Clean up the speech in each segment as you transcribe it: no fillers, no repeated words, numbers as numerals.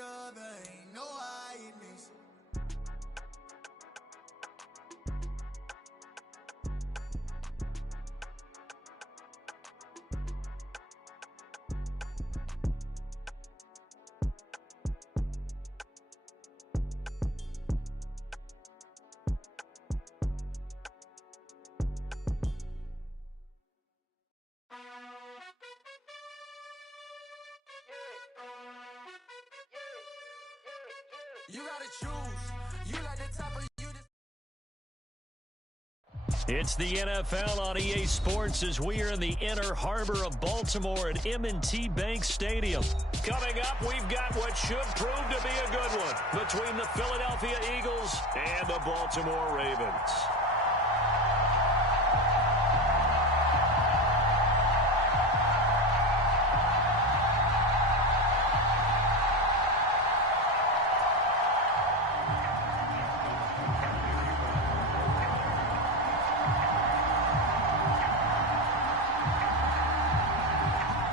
other, ain't no hiding this. You gotta choose. You like the top of you. It's the NFL on EA Sports as we are in the inner harbor of Baltimore at M&T Bank Stadium. Coming up, we've got what should prove to be a good one between the Philadelphia Eagles and the Baltimore Ravens.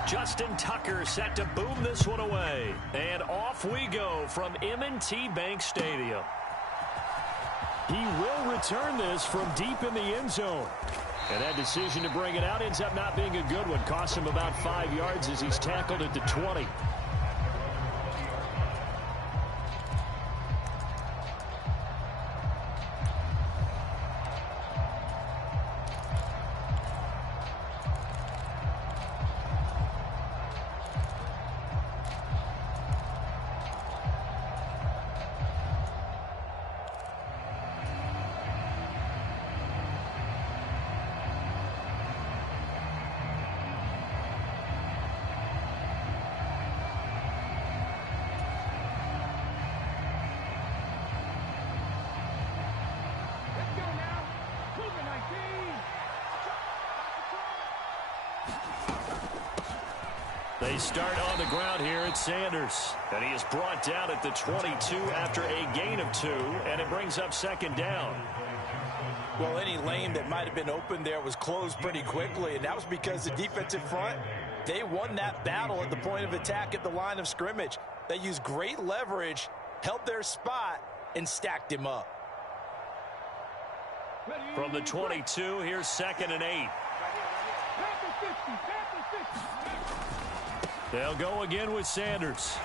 Justin Tucker set to boom this one away. And off we go from M&T Bank Stadium. He will return this from deep in the end zone. And that decision to bring it out ends up not being a good one. Cost him about 5 yards as he's tackled at the 20. They start on the ground here at Sanders. And he is brought down at the 22 after a gain of 2, and it brings up second down. Well, any lane that might have been open there was closed pretty quickly, and that was because the defensive front, they won that battle at the point of attack at the line of scrimmage. They used great leverage, held their spot, and stacked him up. From the 22, here's 2nd and 8. They'll go again with Sanders.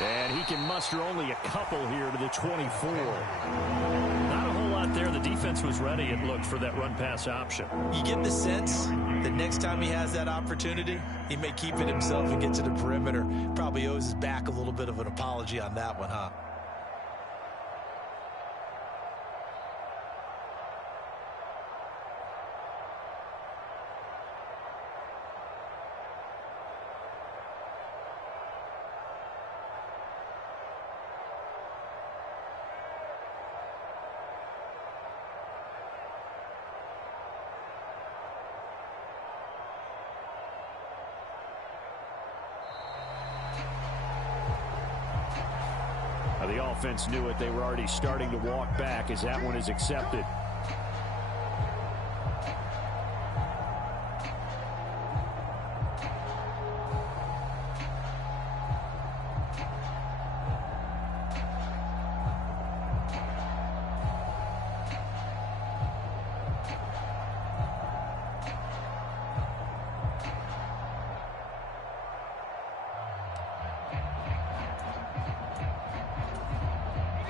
And he can muster only a couple here to the 24. Not a whole lot there. The defense was ready, it looked, for that run-pass option. You get the sense that next time he has that opportunity, he may keep it himself and get to the perimeter. Probably owes his back a little bit of an apology on that one, huh? The offense knew it. They were already starting to walk back as that one is accepted.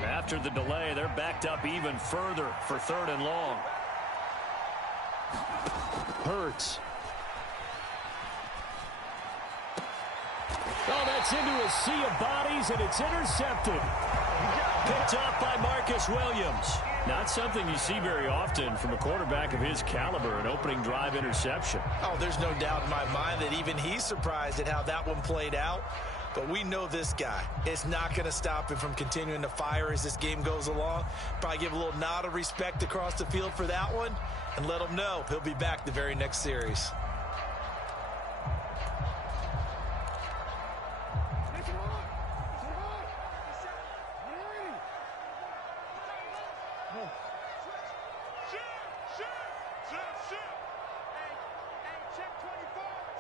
After the delay, they're backed up even further for 3rd and long. Hurts. Oh, that's into a sea of bodies, and it's intercepted. Picked off by Marcus Williams. Not something you see very often from a quarterback of his caliber, an opening drive interception. Oh, there's no doubt in my mind that even he's surprised at how that one played out. But we know this guy. It's not going to stop him from continuing to fire as this game goes along. Probably give a little nod of respect across the field for that one and let him know he'll be back the very next series.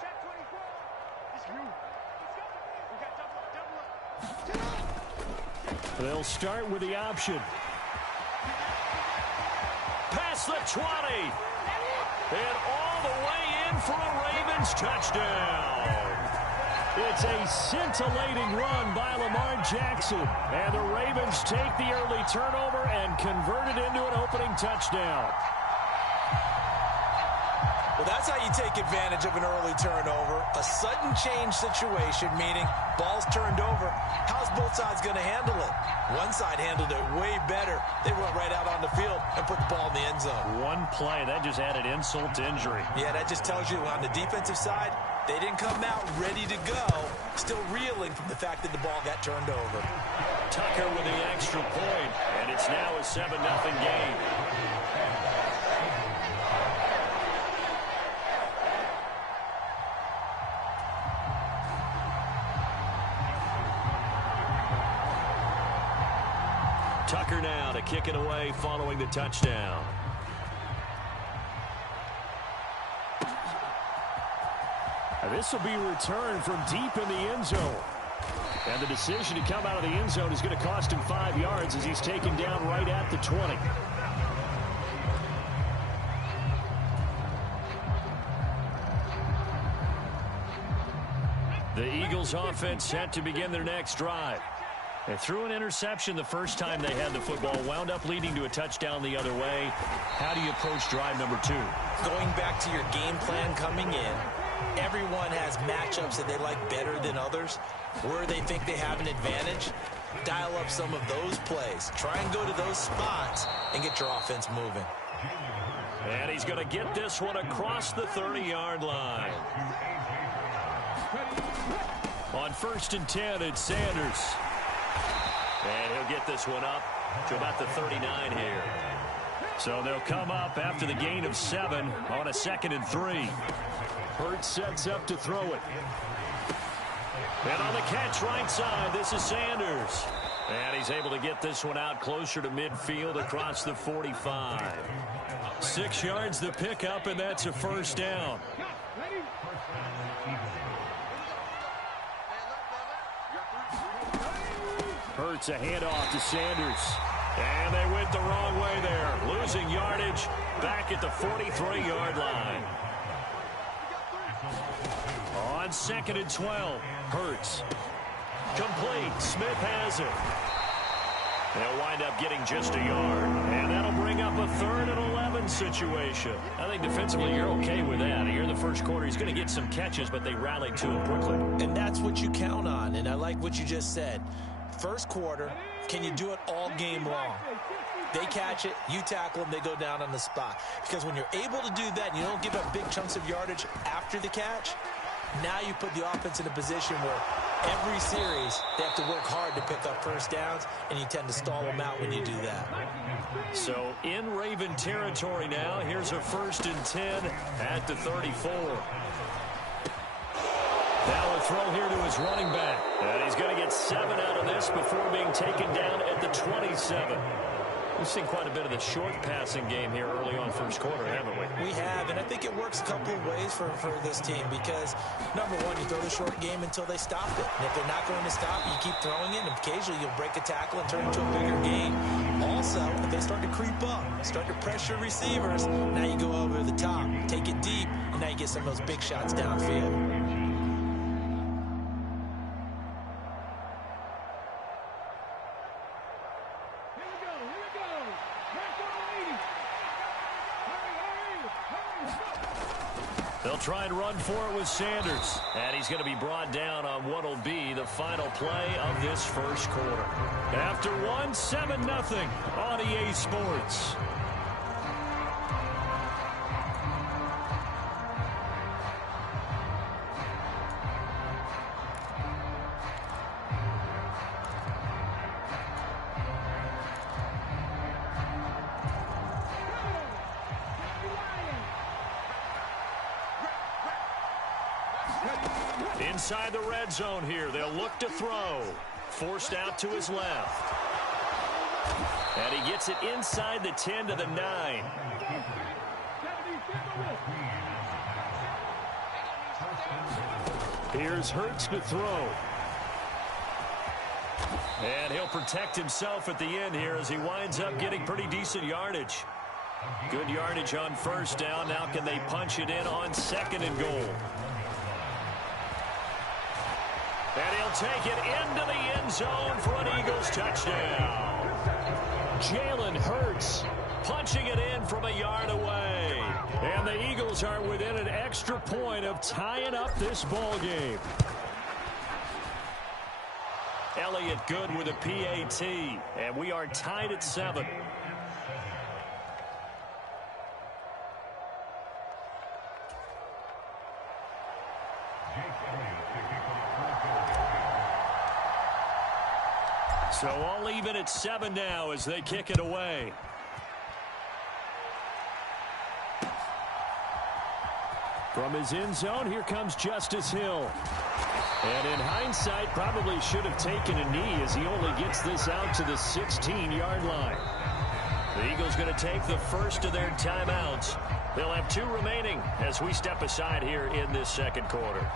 Check 24. They'll start with the option. Past the 20. And all the way in for a Ravens touchdown. It's a scintillating run by Lamar Jackson. And the Ravens take the early turnover and convert it into an opening touchdown. Well, that's how you take advantage of an early turnover. A sudden change situation, meaning ball's turned over. How's both sides going to handle it? One side handled it way better. They went right out on the field and put the ball in the end zone. One play, that just added insult to injury. Yeah, that just tells you on the defensive side, they didn't come out ready to go, still reeling from the fact that the ball got turned over. Tucker with the extra point, and it's now a 7-0 game. Tucker now to kick it away following the touchdown. This will be returned from deep in the end zone. And the decision to come out of the end zone is going to cost him 5 yards as he's taken down right at the 20. The Eagles offense set to begin their next drive. They threw an interception the first time they had the football, wound up leading to a touchdown the other way. How do you approach drive number 2? Going back to your game plan coming in, everyone has matchups that they like better than others. Where they think they have an advantage, dial up some of those plays. Try and go to those spots and get your offense moving. And he's going to get this one across the 30-yard line. On 1st and 10, it's Sanders. And he'll get this one up to about the 39 here. So they'll come up after the gain of 7 on a 2nd and 3. Hurts sets up to throw it. And on the catch right side, this is Sanders. And he's able to get this one out closer to midfield across the 45. 6 yards the pickup, and that's a first down. Hurts a handoff to Sanders. And they went the wrong way there. Losing yardage back at the 43-yard line. On 2nd and 12, Hurts. Complete. Smith has it. They'll wind up getting just a yard. And that'll bring up a 3rd and 11 situation. I think defensively you're okay with that. Here in the first quarter, he's going to get some catches, but they rallied to him quickly. And that's what you count on. And I like what you just said. First quarter, can you do it all game long? They catch it, you tackle them, they go down on the spot. Because when you're able to do that and you don't give up big chunks of yardage after the catch, now you put the offense in a position where every series they have to work hard to pick up first downs, and you tend to stall them out when you do that. So in Raven territory now, here's a 1st and 10 at the 34. Now a throw here to his running back. And he's going to get 7 out of this before being taken down at the 27. We've seen quite a bit of the short passing game here early on first quarter, haven't we? We have, and I think it works a couple of ways for this team because, number one, you throw the short game until they stop it. And if they're not going to stop it, you keep throwing it, and occasionally you'll break a tackle and turn it into a bigger game. Also, if they start to creep up, start to pressure receivers, now you go over the top, take it deep, and now you get some of those big shots downfield. They'll try and run for it with Sanders. And he's going to be brought down on what will be the final play of this first quarter. After 7-0 on EA Sports. Inside the red zone here, they'll look to throw. Forced out to his left. And he gets it inside the 10 to the 9. Here's Hurts to throw. And he'll protect himself at the end here as he winds up getting pretty decent yardage. Good yardage on first down. Now can they punch it in on second and goal? And he'll take it into the end zone for an Eagles touchdown. Jalen Hurts punching it in from a yard away. And the Eagles are within an extra point of tying up this ball game. Elliott good with a PAT, and we are tied at 7. So all even at 7 now as they kick it away. From his end zone, here comes Justice Hill. And in hindsight, probably should have taken a knee as he only gets this out to the 16-yard line. The Eagles going to take the first of their timeouts. They'll have 2 remaining as we step aside here in this second quarter.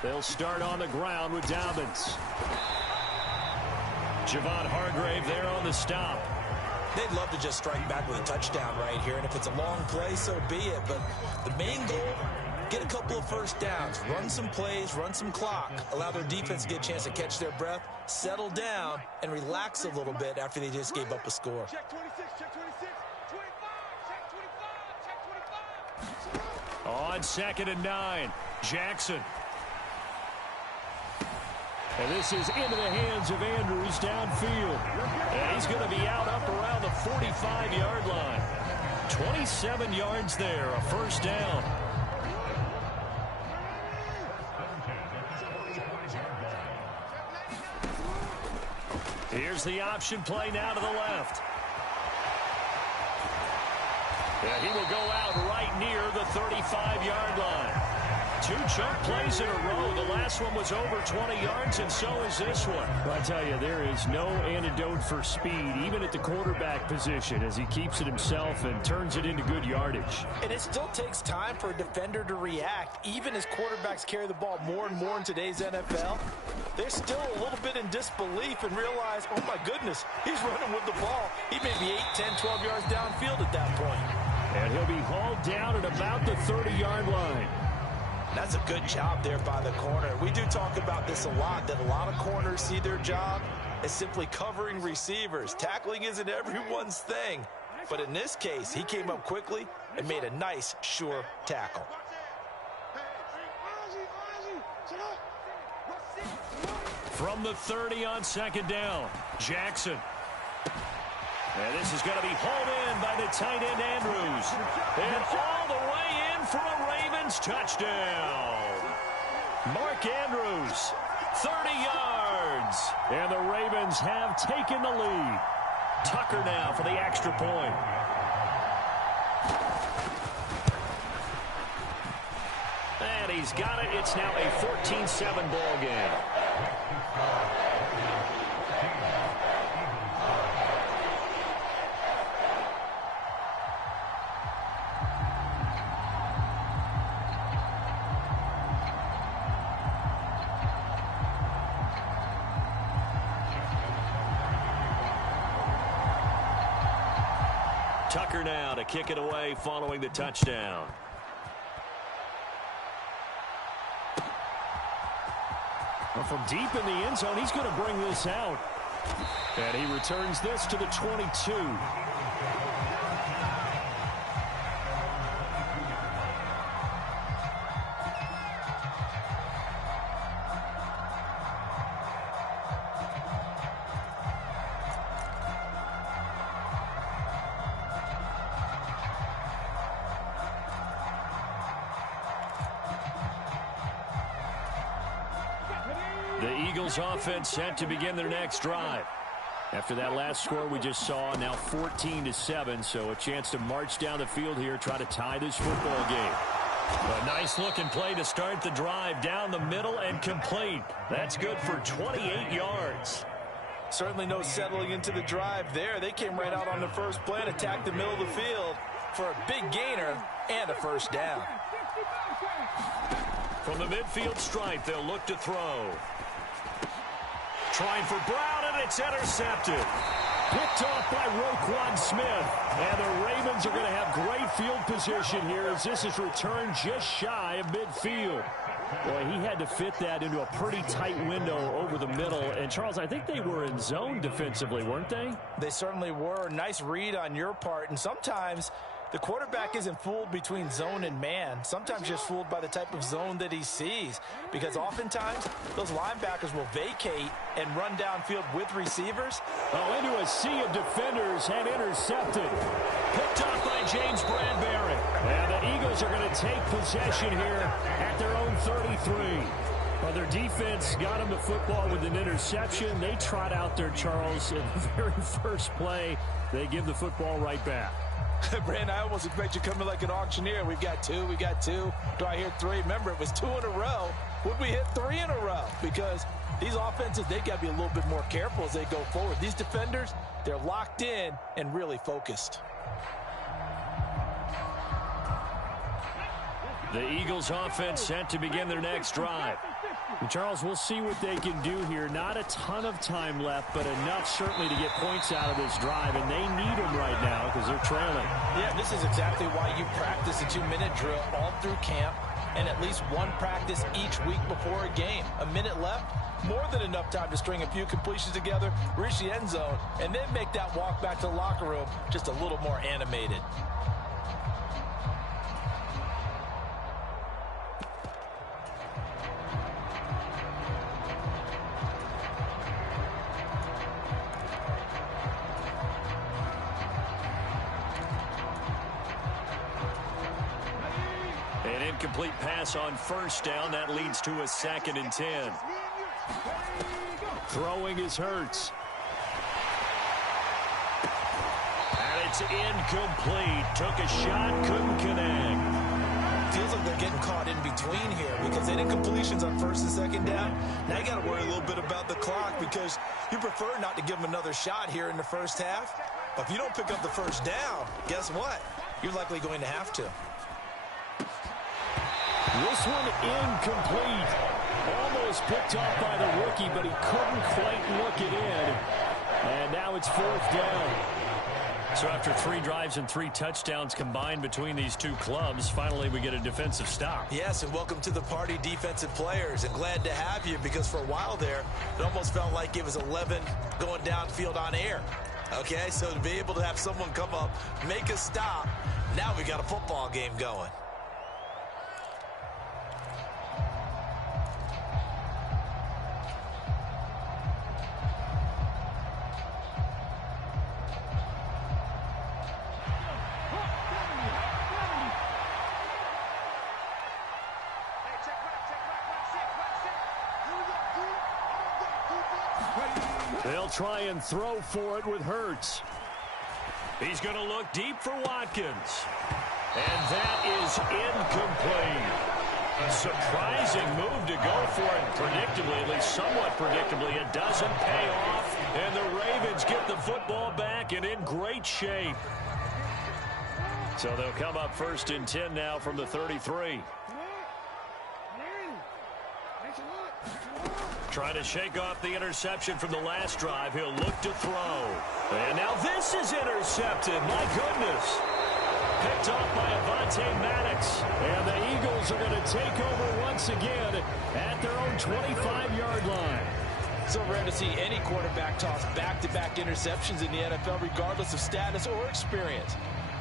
They'll start on the ground with Dobbins. Javon Hargrave there on the stop. They'd love to just strike back with a touchdown right here, and if it's a long play, so be it. But the main goal, get a couple of first downs, run some plays, run some clock, allow their defense to get a chance to catch their breath, settle down, and relax a little bit after they just gave up a score. Check 26, check 26, 25, check 25, check 25. On 2nd and 9, Jackson. And this is into the hands of Andrews downfield. And he's going to be out up around the 45-yard line. 27 yards there, a first down. Here's the option play now to the left. And he will go out right near the 35-yard line. 2 chunk plays in a row. The last one was over 20 yards, and so is this one. Well, I tell you, there is no antidote for speed, even at the quarterback position, as he keeps it himself and turns it into good yardage. And it still takes time for a defender to react. Even as quarterbacks carry the ball more and more in today's NFL, they're still a little bit in disbelief and realize, oh, my goodness, he's running with the ball. He may be 8, 10, 12 yards downfield at that point. And he'll be hauled down at about the 30-yard line. That's a good job there by the corner. We do talk about this a lot, that a lot of corners see their job as simply covering receivers. Tackling isn't everyone's thing. But in this case, he came up quickly and made a nice, sure tackle. From the 30 on 2nd down, Jackson. And this is going to be hauled in by the tight end Andrews. And all the way in for a Ravens touchdown. Mark Andrews, 30 yards. And the Ravens have taken the lead. Tucker now for the extra point. And he's got it. It's now a 14-7 ball game. Tucker now to kick it away following the touchdown. Well, from deep in the end zone, he's going to bring this out. And he returns this to the 22. The Eagles offense set to begin their next drive. After that last score we just saw, now 14-7, so a chance to march down the field here, try to tie this football game. A nice-looking play to start the drive down the middle and complete. That's good for 28 yards. Certainly no settling into the drive there. They came right out on the first play and attacked the middle of the field for a big gainer and a first down. From the midfield stripe, they'll look to throw. Trying for Brown, and it's intercepted. Picked off by Roquan Smith. And the Ravens are going to have great field position here as this is returned just shy of midfield. Boy, he had to fit that into a pretty tight window over the middle. And, Charles, I think they were in zone defensively, weren't they? They certainly were. Nice read on your part. And sometimes the quarterback isn't fooled between zone and man. Sometimes just fooled by the type of zone that he sees. Because oftentimes, those linebackers will vacate and run downfield with receivers. Oh, into a sea of defenders and intercepted. Picked off by James Bradbury. And the Eagles are going to take possession here at their own 33. Well, their defense got them the football with an interception. They trot out there, Charles, in the very first play. They give the football right back. Brandon, I almost expect you coming like an auctioneer. We've got two. Do I hear three? Remember, it was 2 in a row. Would we hit 3 in a row? Because these offenses, they got to be a little bit more careful as they go forward. These defenders, they're locked in and really focused. The Eagles offense set to begin their next drive. And Charles, we'll see what they can do here. Not a ton of time left, but enough certainly to get points out of this drive, and they need them right now because they're trailing. Yeah, this is exactly why you practice a 2-minute drill all through camp and at least one practice each week before a game. A minute left, more than enough time to string a few completions together, reach the end zone, and then make that walk back to the locker room just a little more animated. Complete pass on first down. That leads to a 2nd and 10. Throwing is Hurts. And it's incomplete. Took a shot, couldn't connect. Feels like they're getting caught in between here because they did completions on 1st and 2nd down. Now you got to worry a little bit about the clock because you prefer not to give them another shot here in the first half. But if you don't pick up the first down, guess what? You're likely going to have to. This one incomplete. Almost picked off by the rookie, but he couldn't quite look it in. And now it's 4th down. So after 3 drives and 3 touchdowns combined between these two clubs, finally we get a defensive stop. Yes, and welcome to the party, defensive players. And glad to have you because for a while there, it almost felt like it was 11 going downfield on air. Okay, so to be able to have someone come up, make a stop, now we got a football game going. They'll try and throw for it with Hurts. He's going to look deep for Watkins. And that is incomplete. A surprising move to go for it. Predictably, at least somewhat predictably, it doesn't pay off. And the Ravens get the football back and in great shape. So they'll come up 1st and 10 now from the 33. Trying to shake off the interception from the last drive. He'll look to throw. And now this is intercepted. My goodness. Picked off by Avonte Maddox. And the Eagles are going to take over once again at their own 25-yard line. So rare to see any quarterback toss back-to-back interceptions in the NFL, regardless of status or experience.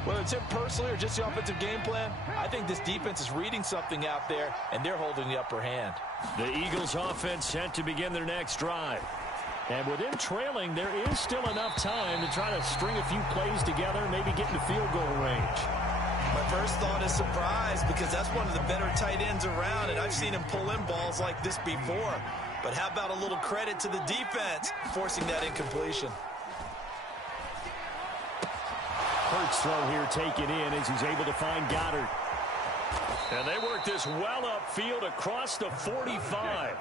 Whether it's him personally or just the offensive game plan, I think this defense is reading something out there, and they're holding the upper hand. The Eagles offense set to begin their next drive. And with them trailing, there is still enough time to try to string a few plays together, maybe get into field goal range. My first thought is surprise because that's one of the better tight ends around, and I've seen him pull in balls like this before. But how about a little credit to the defense forcing that incompletion? Hurts throw here taken in as he's able to find Goddard. And they work this well upfield across the 45.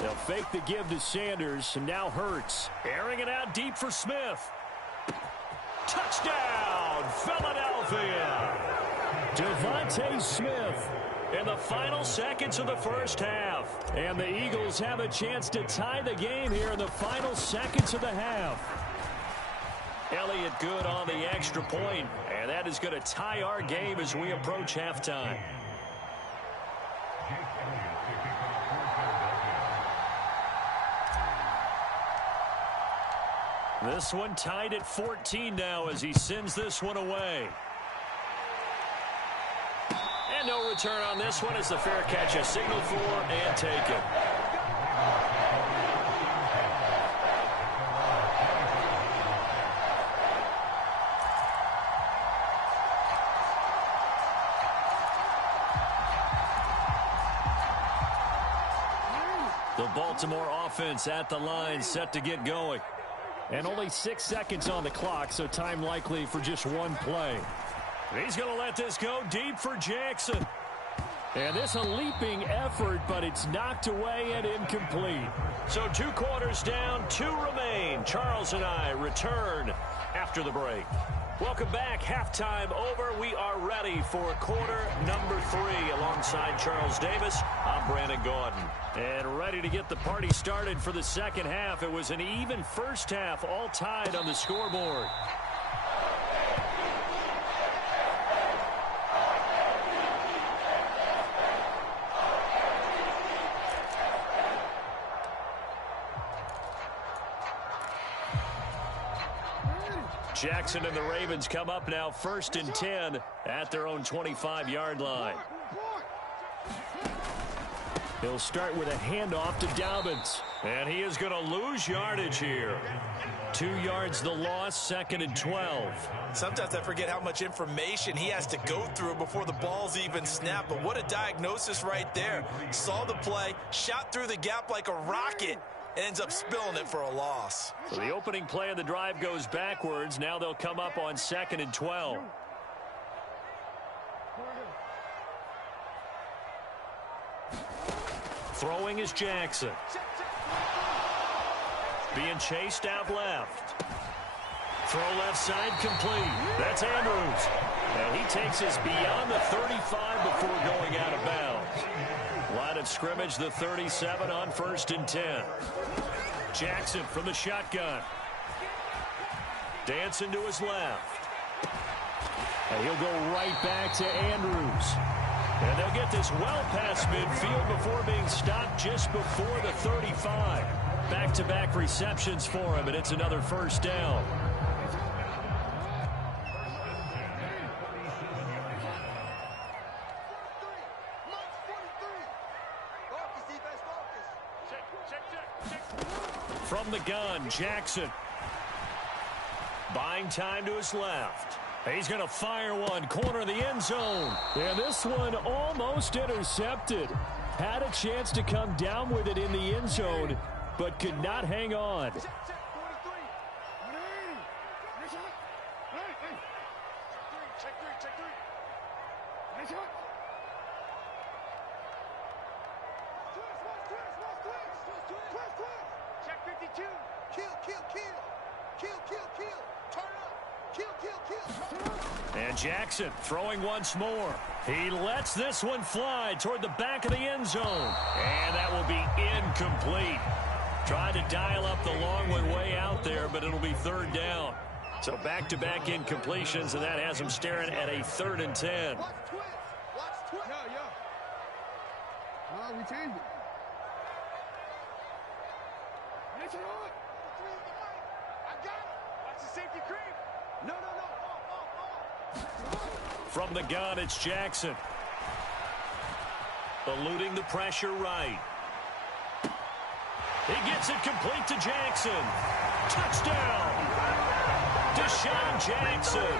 They'll fake the give to Sanders, and now Hurts. Airing it out deep for Smith. Touchdown, Philadelphia! Devontae Smith in the final seconds of the first half. And the Eagles have a chance to tie the game here in the final seconds of the half. Elliott good on the extra point, and that is going to tie our game as we approach halftime. This one tied at 14 now as he sends this one away. And no return on this one as the fair catch is signaled for and taken. The Baltimore offense at the line set to get going. And only 6 seconds on the clock, so time likely for just one play. He's going to let this go deep for Jackson. And this a leaping effort, but it's knocked away and incomplete. So 2 quarters down, 2 remain. Charles and I return after the break. Welcome back. Halftime over. We are ready for quarter number 3. Alongside Charles Davis, I'm Brandon Gaudin. And ready to get the party started for the second half. It was an even first half, all tied on the scoreboard. Jackson and the Ravens come up now 1st and 10 at their own 25-yard line. He'll start with a handoff to Dobbins. And he is going to lose yardage here. 2 yards the loss, 2nd and 12. Sometimes I forget how much information he has to go through before the ball's even snapped. But what a diagnosis right there. Saw the play, shot through the gap like a rocket, and ends up spilling it for a loss. So the opening play of the drive goes backwards. Now they'll come up on 2nd and 12. Throwing is Jackson. Being chased out left. Throw left side complete. That's Andrews. And he takes us beyond the 35 before going out of bounds. Line of scrimmage, the 37 on 1st and 10. Jackson from the shotgun. Dancing to his left. And he'll go right back to Andrews. And they'll get this well past midfield before being stopped just before the 35. Back-to-back receptions for him, and it's another first down. From the gun, Jackson. Buying time to his left. He's going to fire one, corner of the end zone. And this one almost intercepted. Had a chance to come down with it in the end zone, but could not hang on. And Jackson throwing once more. He lets this one fly toward the back of the end zone. And that will be incomplete. Tried to dial up the long one way out there, but it'll be 3rd down. So back-to-back incompletions, and that has him staring at a 3rd and 10. We changed it. I got it. Watch the safety creep. No. From the gun, it's Jackson. Eluding the pressure right. He gets it complete to Jackson. Touchdown. Deshaun Jackson.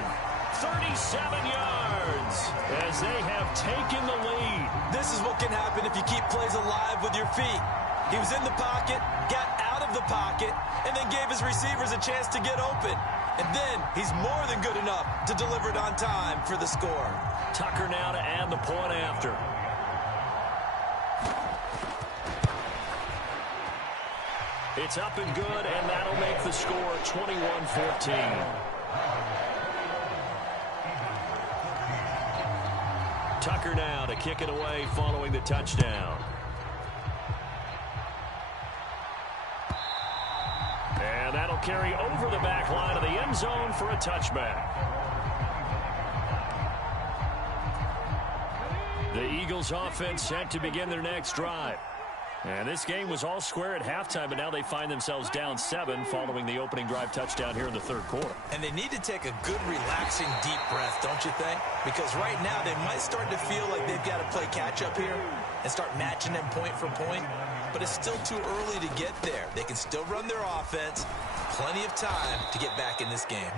37 yards as they have taken the lead. This is what can happen if you keep plays alive with your feet. He was in the pocket, got out of of the pocket and then gave his receivers a chance to get open. And then he's more than good enough to deliver it on time for the score. Tucker now to add the point after. It's up and good, and that'll make the score 21-14. Tucker now to kick it away following the touchdown. And that'll carry over the back line of the end zone for a touchback. The Eagles offense set to begin their next drive. And this game was all square at halftime, but now they find themselves down 7 following the opening drive touchdown here in the third quarter. And they need to take a good, relaxing, deep breath, don't you think? Because right now they might start to feel like they've got to play catch-up here and start matching them point for point. But it's still too early to get there. They can still run their offense. Plenty of time to get back in this game.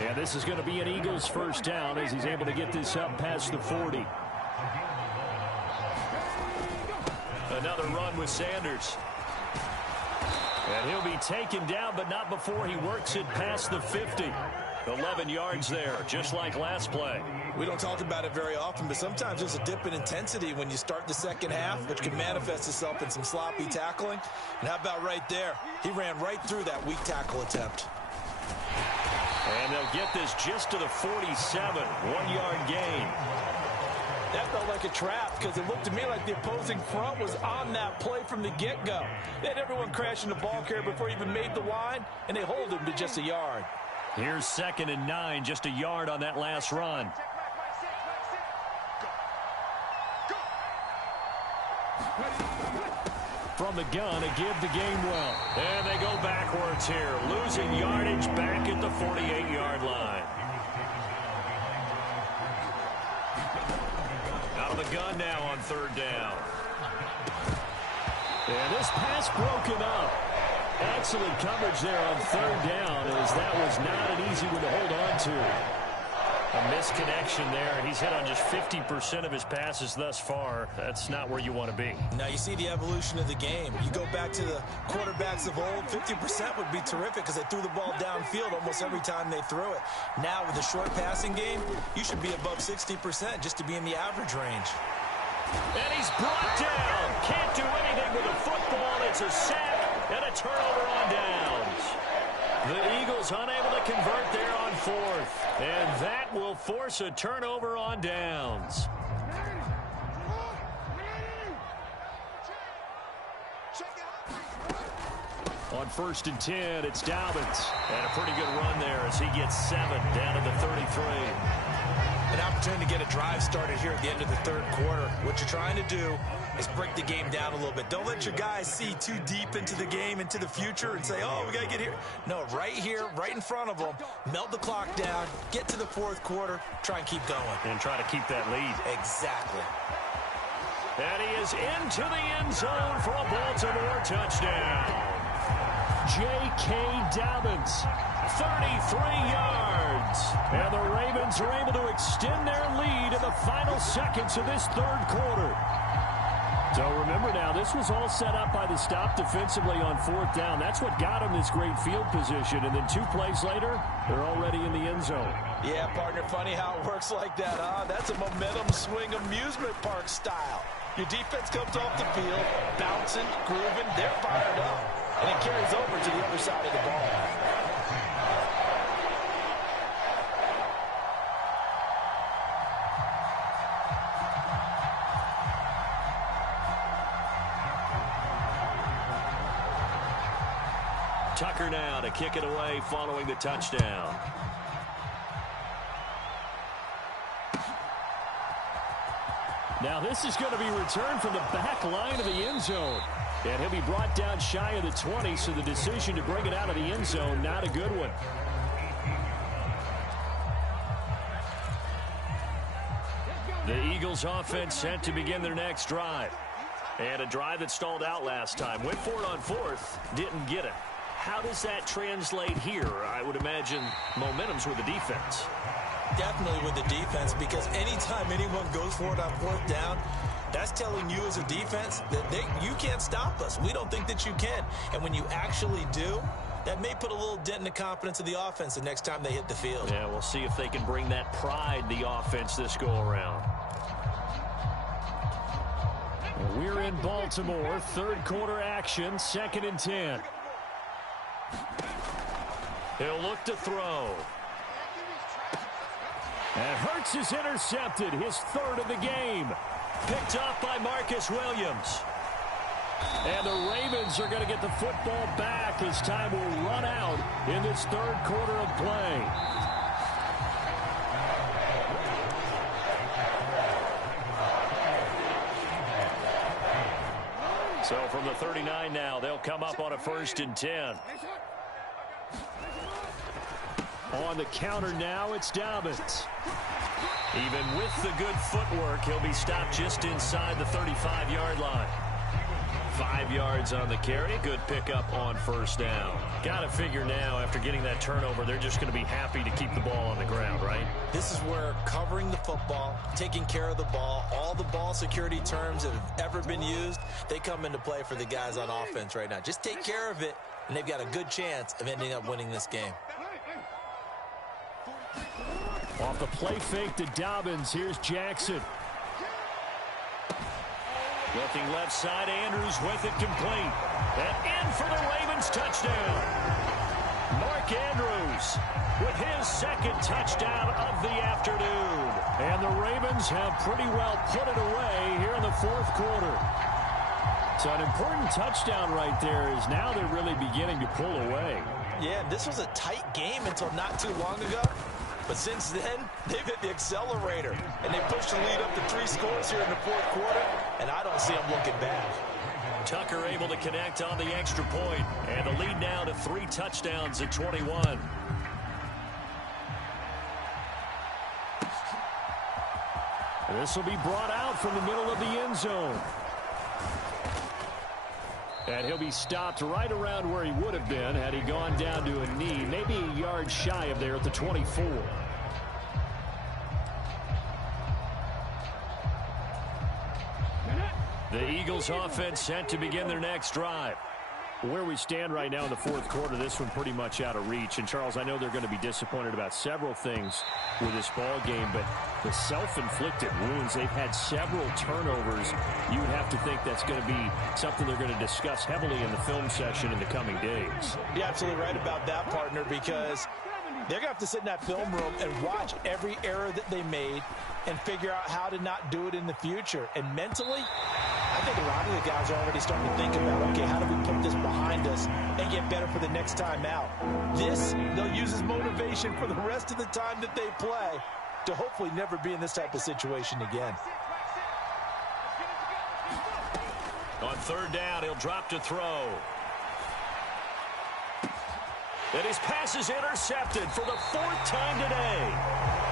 Yeah, this is going to be an Eagles first down as he's able to get this up past the 40. Another run with Sanders. And he'll be taken down, but not before he works it past the 50. 11 yards there, just like last play. We don't talk about it very often, but sometimes there's a dip in intensity when you start the second half, which can manifest itself in some sloppy tackling. And how about right there? He ran right through that weak tackle attempt. And they'll get this just to the 47, 1-yard gain. That felt like a trap because it looked to me like the opposing front was on that play from the get-go. They had everyone crashing the ball carrier before he even made the line, and they hold him to just a yard. Here's 2nd and 9, just a yard on that last run. From the gun, a give to Gainwell. And they go backwards here, losing yardage back at the 48-yard line. Out of the gun now on 3rd down. And this pass broken up. Excellent coverage there on 3rd down, as that was not an easy one to hold on to. A misconnection there, and he's hit on just 50% of his passes thus far. That's not where you want to be. Now you see the evolution of the game. You go back to the quarterbacks of old, 50% would be terrific because they threw the ball downfield almost every time they threw it. Now with the short passing game, you should be above 60% just to be in the average range. And he's brought down. Can't do anything with the football. It's a sack and a turnover on downs. The Eagles unable to convert there on 4th. And that will force a turnover on downs. On 1st and 10, it's Dobbins. And a pretty good run there as he gets 7 down to the 33. An opportunity to get a drive started here at the end of the 3rd quarter. What you're trying to do is break the game down a little bit. Don't let your guys see too deep into the game, into the future, and say, oh, we got to get here. No, right here, right in front of them, melt the clock down, get to the 4th quarter, try and keep going. And try to keep that lead. Exactly. And he is into the end zone for a Baltimore touchdown. J.K. Dobbins, 33 yards. And the Ravens are able to extend their lead in the final seconds of this 3rd quarter. So remember now, this was all set up by the stop defensively on 4th down. That's what got them this great field position. And then 2 plays later, they're already in the end zone. Yeah, partner, funny how it works like that, huh? That's a momentum swing amusement park style. Your defense comes off the field, bouncing, grooving, they're fired up. And it carries over to the other side of the ball. Tucker now to kick it away following the touchdown. Now this is going to be returned from the back line of the end zone. And he'll be brought down shy of the 20, so the decision to bring it out of the end zone, not a good one. The Eagles offense set to begin their next drive. And a drive that stalled out last time. Went for it on 4th, didn't get it. how does that translate here? I would imagine momentum's with the defense. Definitely with the defense, because anytime anyone goes for it on fourth down, that's telling you as a defense that you can't stop us. We don't think that you can. And when you actually do, that may put a little dent in the confidence of the offense the next time they hit the field. Yeah, we'll see if they can bring that pride, the offense, this go-around. We're in Baltimore, third quarter action, 2nd and 10. He'll look to throw. And Hurts is intercepted, his third of the game. Picked off by Marcus Williams. And the Ravens are going to get the football back as time will run out in this third quarter of play. So from the 39 now, they'll come up on a 1st and 10. On the counter now, it's Dobbins. Even with the good footwork, he'll be stopped just inside the 35-yard line. 5 yards on the carry. Good pickup on 1st down. Got to figure now, after getting that turnover, they're just going to be happy to keep the ball on the ground, right? This is where covering the football, taking care of the ball, all the ball security terms that have ever been used, they come into play for the guys on offense right now. Just take care of it, and they've got a good chance of ending up winning this game. Off the play fake to Dobbins, here's Jackson. Looking left side, Andrews with it complete. And in for the Ravens touchdown. Mark Andrews with his 2nd touchdown of the afternoon. And the Ravens have pretty well put it away here in the 4th quarter. So an important touchdown right there is now they're really beginning to pull away. Yeah, this was a tight game until not too long ago. But since then, they've hit the accelerator, and they pushed the lead up to 3 scores here in the 4th quarter, and I don't see them looking back. Tucker able to connect on the extra point, and the lead now to 3 touchdowns at 21. This will be brought out from the middle of the end zone. And he'll be stopped right around where he would have been had he gone down to a knee, maybe a yard shy of there at the 24. The Eagles offense set to begin their next drive. Where we stand right now in the 4th quarter, this one pretty much out of reach. And, Charles, I know they're going to be disappointed about several things with this ball game, but the self-inflicted wounds, they've had several turnovers. You would have to think that's going to be something they're going to discuss heavily in the film session in the coming days. You're absolutely right about that, partner, because they're going to have to sit in that film room and watch every error that they made and figure out how to not do it in the future. And mentally, I think a lot of the guys are already starting to think about, okay, how do we put this behind us and get better for the next time out? This, they'll use as motivation for the rest of the time that they play to hopefully never be in this type of situation again. On 3rd down, he'll drop to throw. And his pass is intercepted for the 4th time today.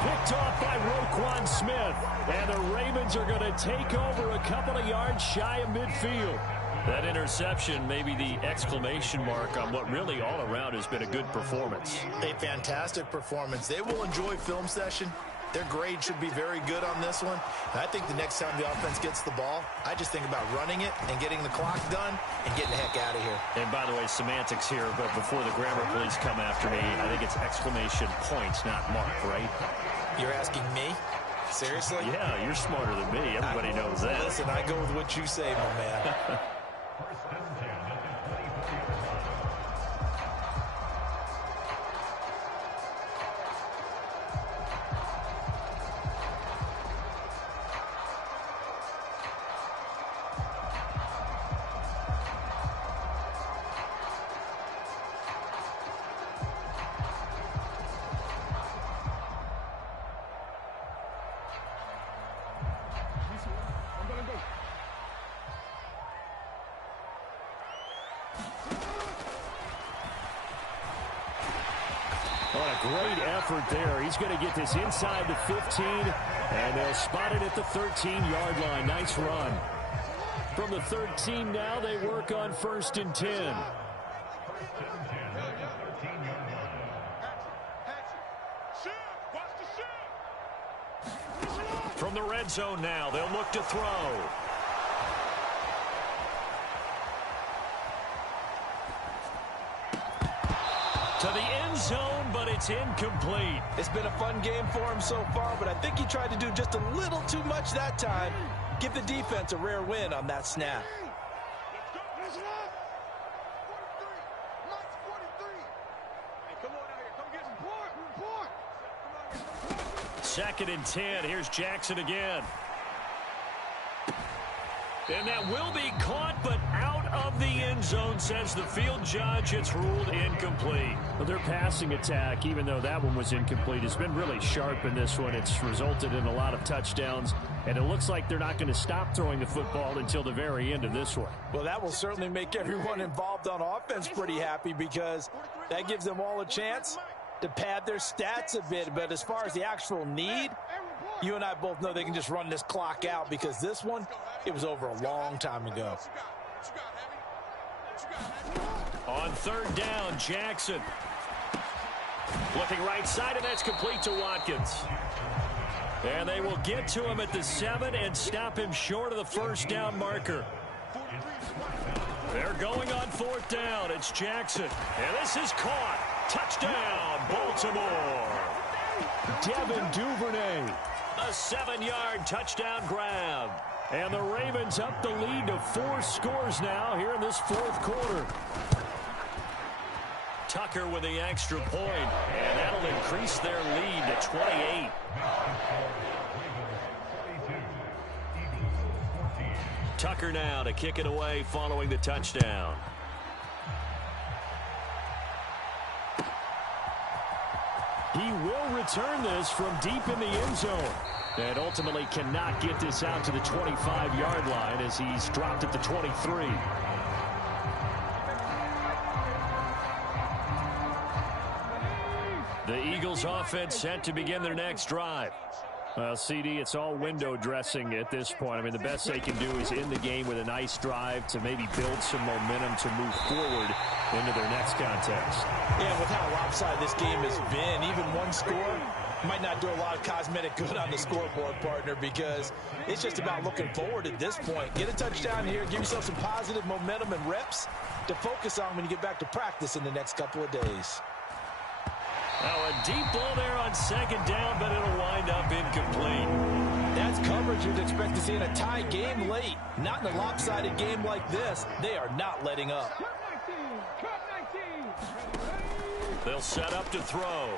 Picked off by Roquan Smith. And the Ravens are going to take over a couple of yards shy of midfield. That interception may be the exclamation mark on what really all around has been a good performance. A fantastic performance. They will enjoy film session. Their grade should be very good on this one. And I think the next time the offense gets the ball, I just think about running it and getting the clock done and getting the heck out of here. And by the way, semantics here, but before the grammar police come after me, I think it's exclamation points, not mark, right? You're asking me? Seriously? Yeah, you're smarter than me. Everybody knows that. Listen, I go with what you say, my man. What a great effort there. He's going to get this inside the 15, and they'll spot it at the 13-yard line. Nice run. From the 13 now, they work on 1st and 10. From the red zone now, they'll look to throw. To the end zone, but it's incomplete. It's been a fun game for him so far, but I think he tried to do just a little too much that time. Give the defense a rare win on that snap. Second and 10. Here's Jackson again. And that will be caught, but out of the end zone, says the field judge. It's ruled incomplete. Well, their passing attack, even though that one was incomplete, has been really sharp in this one. It's resulted in a lot of touchdowns, and it looks like they're not going to stop throwing the football until the very end of this one. Well, that will certainly make everyone involved on offense pretty happy, because that gives them all a chance to pad their stats a bit. But as far as the actual need, you and I both know they can just run this clock out, because this one, it was over a long time ago. On third down, Jackson. Looking right side, and that's complete to Watkins. And they will get to him at the 7 and stop him short of the first down marker. They're going on fourth down. It's Jackson. And this is caught. Touchdown, Baltimore. Devin Duvernay. A 7-yard touchdown grab. And the Ravens up the lead to 4 scores now here in this fourth quarter. Tucker with the extra point, and that'll increase their lead to 28. Tucker now to kick it away following the touchdown. He will return this from deep in the end zone. And ultimately cannot get this out to the 25-yard line as he's dropped at the 23. The Eagles offense set to begin their next drive. Well, CD, it's all window dressing at this point. I mean, the best they can do is end the game with a nice drive to maybe build some momentum to move forward into their next contest. Yeah, with how lopsided this game has been, even one score might not do a lot of cosmetic good on the scoreboard, partner, because it's just about looking forward at this point. Get a touchdown here, give yourself some positive momentum and reps to focus on when you get back to practice in the next couple of days. Now a deep ball there on second down, but it'll wind up incomplete. That's coverage you'd expect to see in a tie game late. Not in a lopsided game like this. They are not letting up. They'll set up to throw.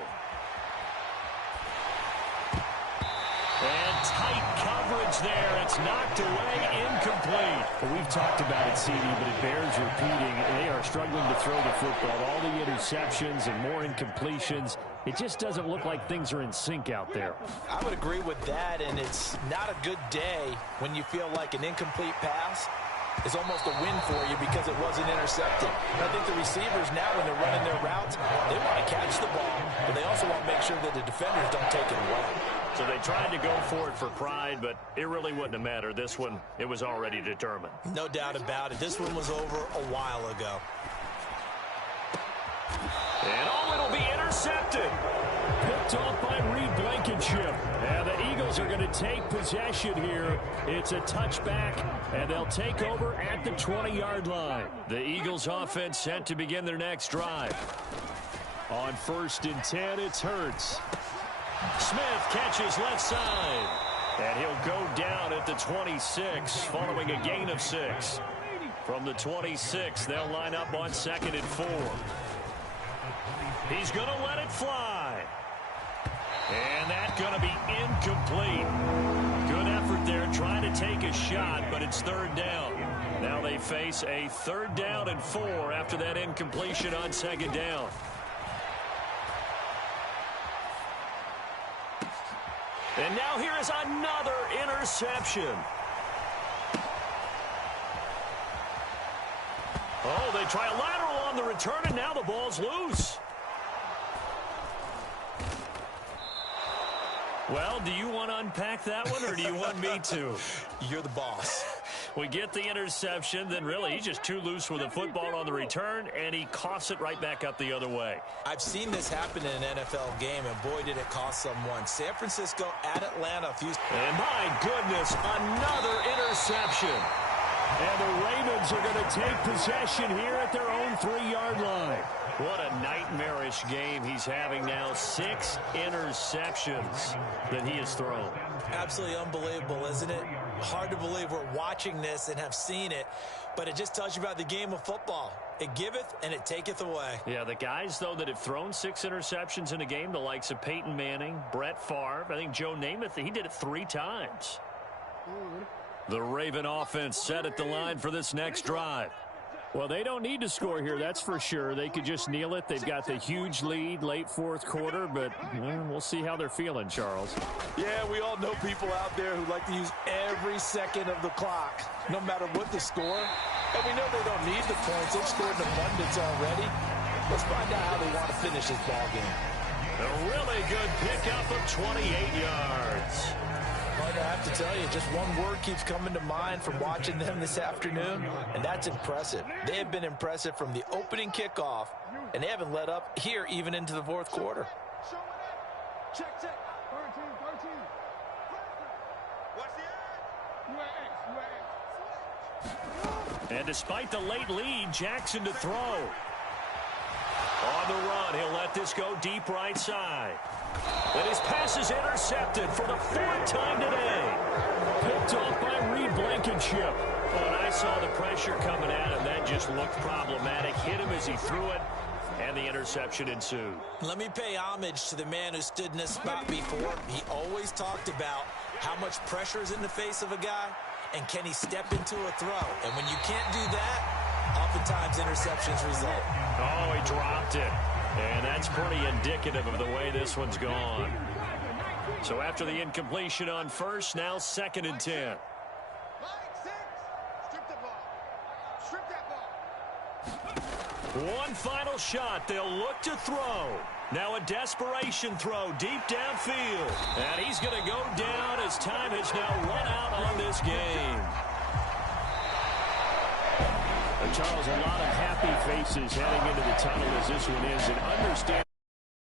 And tight coverage there. It's knocked away, incomplete. Well, we've talked about it, CD, but it bears repeating. They are struggling to throw the football. All the interceptions and more incompletions. It just doesn't look like things are in sync out there. I would agree with that, and it's not a good day when you feel like an incomplete pass is almost a win for you because it wasn't intercepted. And I think the receivers now, when they're running their routes, they want to catch the ball, but they also want to make sure that the defenders don't take it away. So they tried to go for it for pride, but it really wouldn't have mattered. This one, it was already determined. No doubt about it. This one was over a while ago. And oh, it'll be intercepted. Picked off by Reed Blankenship. And the Eagles are going to take possession here. It's a touchback, and they'll take over at the 20-yard line. The Eagles offense set to begin their next drive. On 1st and 10, it's Hurts. Smith catches left side. And he'll go down at the 26 following a gain of 6. From the 26, they'll line up on 2nd and 4. He's going to let it fly. And that's going to be incomplete. Good effort there trying to take a shot, but it's 3rd down. Now they face a 3rd down and 4 after that incompletion on 2nd down. And now here is another interception. Oh, they try a lateral on the return, and now the ball's loose. Well, do you want to unpack that one, or do you want me to? You're the boss. We get the interception, then really he's just too loose with the football on the return, and he coughs it right back up the other way. I've seen this happen in an NFL game, and boy, did it cost someone. San Francisco at Atlanta. And my goodness, another interception. And the Ravens are going to take possession here at their own 3-yard line. What a nightmarish game he's having now. 6 interceptions that he has thrown. Absolutely unbelievable, isn't it? Hard to believe we're watching this and have seen it, but it just tells you about the game of football. It giveth and it taketh away. Yeah, the guys, though, that have thrown 6 interceptions in a game, the likes of Peyton Manning, Brett Favre, I think Joe Namath, he did it 3 times. The Raven offense set at the line for this next drive. Well, they don't need to score here, that's for sure. They could just kneel it. They've got the huge lead late 4th quarter, but we'll see how they're feeling, Charles. Yeah, we all know people out there who like to use every second of the clock, no matter what the score. And we know they don't need the points. They've scored in abundance already. Let's find out how they want to finish this ball game. A really good pickup of 28 yards. But I have to tell you, just one word keeps coming to mind from watching them this afternoon, and that's impressive. They have been impressive from the opening kickoff, and they haven't let up here even into the 4th quarter. Check. 13. Watch the And despite the late lead, Jackson to throw. On the run, he'll let this go deep right side. And his pass is intercepted for the 4th time today. Picked off by Reed Blankenship. When I saw the pressure coming at him, that just looked problematic. Hit him as he threw it, and the interception ensued. Let me pay homage to the man who stood in this spot before. He always talked about how much pressure is in the face of a guy, and can he step into a throw. And when you can't do that, oftentimes interceptions result. Oh, he dropped it. And that's pretty indicative of the way this one's gone. So after the incompletion on first, now 2nd and 10. Strip that ball. One final shot. They'll look to throw. Now a desperation throw deep downfield. And he's going to go down as time has now run out on this game. Charles, a lot of happy faces heading into the tunnel as this one is, and understand